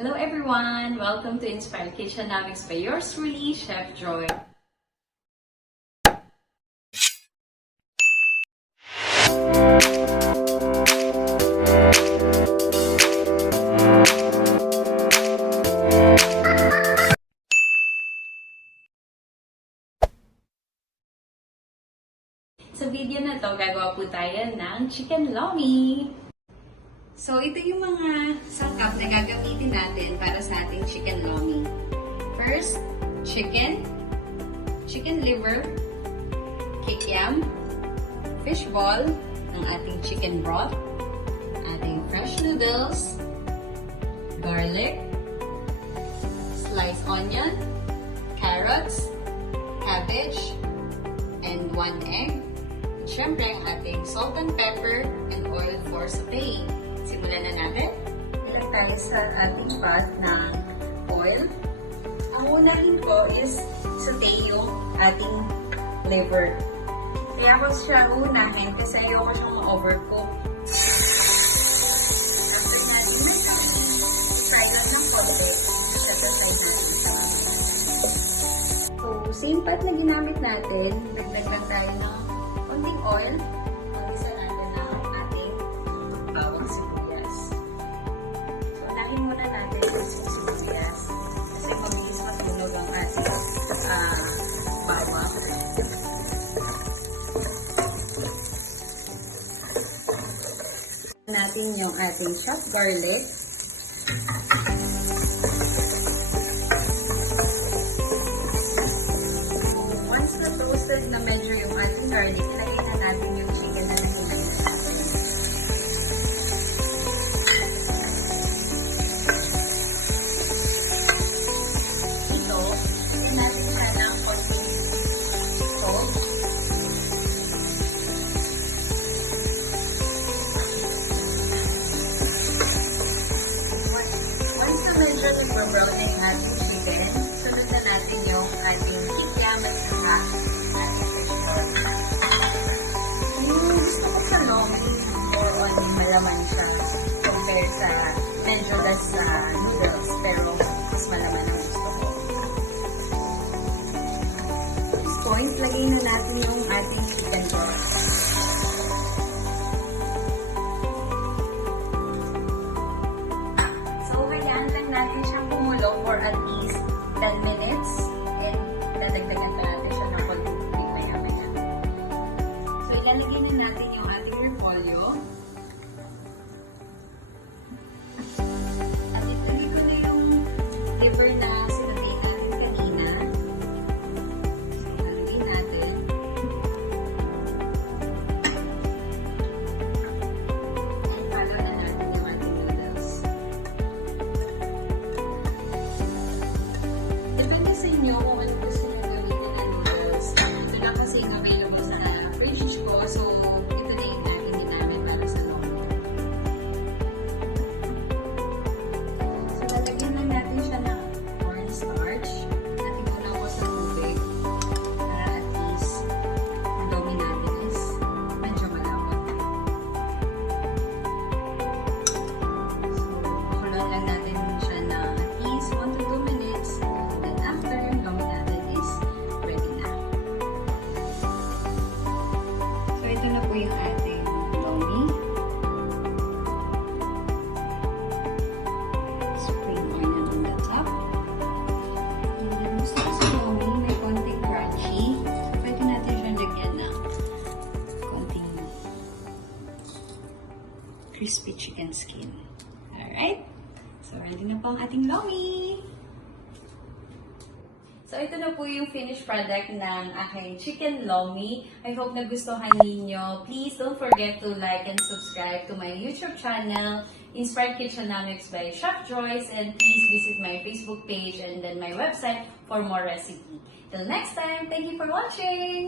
Hello everyone! Welcome to Inspired Kitchenomics by yours truly, Chef Joy. Sa video na to, gagawa po tayo ng chicken lomi. So, ito yung mga sangkap na gagamitin natin para sa ating chicken lomi. First, chicken liver, kikiam, fish ball, ng ating chicken broth, ating fresh noodles, garlic, sliced onion, carrots, cabbage, and 1 egg. Siyempre, ang ating salt and pepper and oil for sauteing. Simulan na natin. Ilang tayo sa ating pot ng oil. Ang unahin ko is saute yung ating liver. Kaya ko siya unahin kasi ayoko siyang ma-overcook. After natin fry lang ng konti. Satasay natin siya. So, same pot na ginamit natin. Dagdag lang tayo ng konting oil. Mag-isa natin ng ating bawang sibuyas. So, unahin muna natin yung sibuyas. Kasi mabilis matunog ang ating bawang. Natin yung ating chopped garlic. Once na toasted na medyo yung ating garlic, ilagay na natin yung chicken na nahinagay natin. Ito, ilagay natin siya ng konting salt. Once na medyo nag-brown na yung ating chicken, sunod na natin yung ating kikiam at saka ating fish ball. Yung gusto ko sa lomi, more on malaman siya compared sa medyo less sa noodles, pero mas malaman ang gusto ko. At this point, lagay na natin yung ating chicken ball. So, hayaan lang natin siyang kumulo for at least 10 minutes and dadagdagan pa natin siya ng pag-tubig maya-maya. So, ilalagay na natin yung ating repolyo. At ituloy ko na yung liver na sinatay natin kanina. So, ilalagay natin. And follow na natin yung ating noodles. Depende sa inyo kung ano gusto nyo gamitin na noodles. Ito na kasi yung available sa fridge ko. So, ito na yung namin namin para sa lomi. So, lalagyan lang natin siya ng cornstarch. Natin muna ko sa tubig. Para at least, ang lomi natin is medyo malawak. So, kukulan lang natin siya na at least 1 to 2 minutes. And then after, yung lomi natin is ready na. So, ito na po yung ating lomi. Spring onion on the top. And then, gusto ko sa lomi, may konting crunchy. So, pwede natin siya lagyan ng konting crispy chicken skin. Alright? So, ready na po ang ating lomi. So, ito na po yung finished product ng aking chicken lomi. I hope nagustuhan ninyo. Please don't forget to like and subscribe to my YouTube channel, Inspired Kitchenomics by Chef Joyce. And please visit my Facebook page and then my website for more recipe. Till next time, thank you for watching!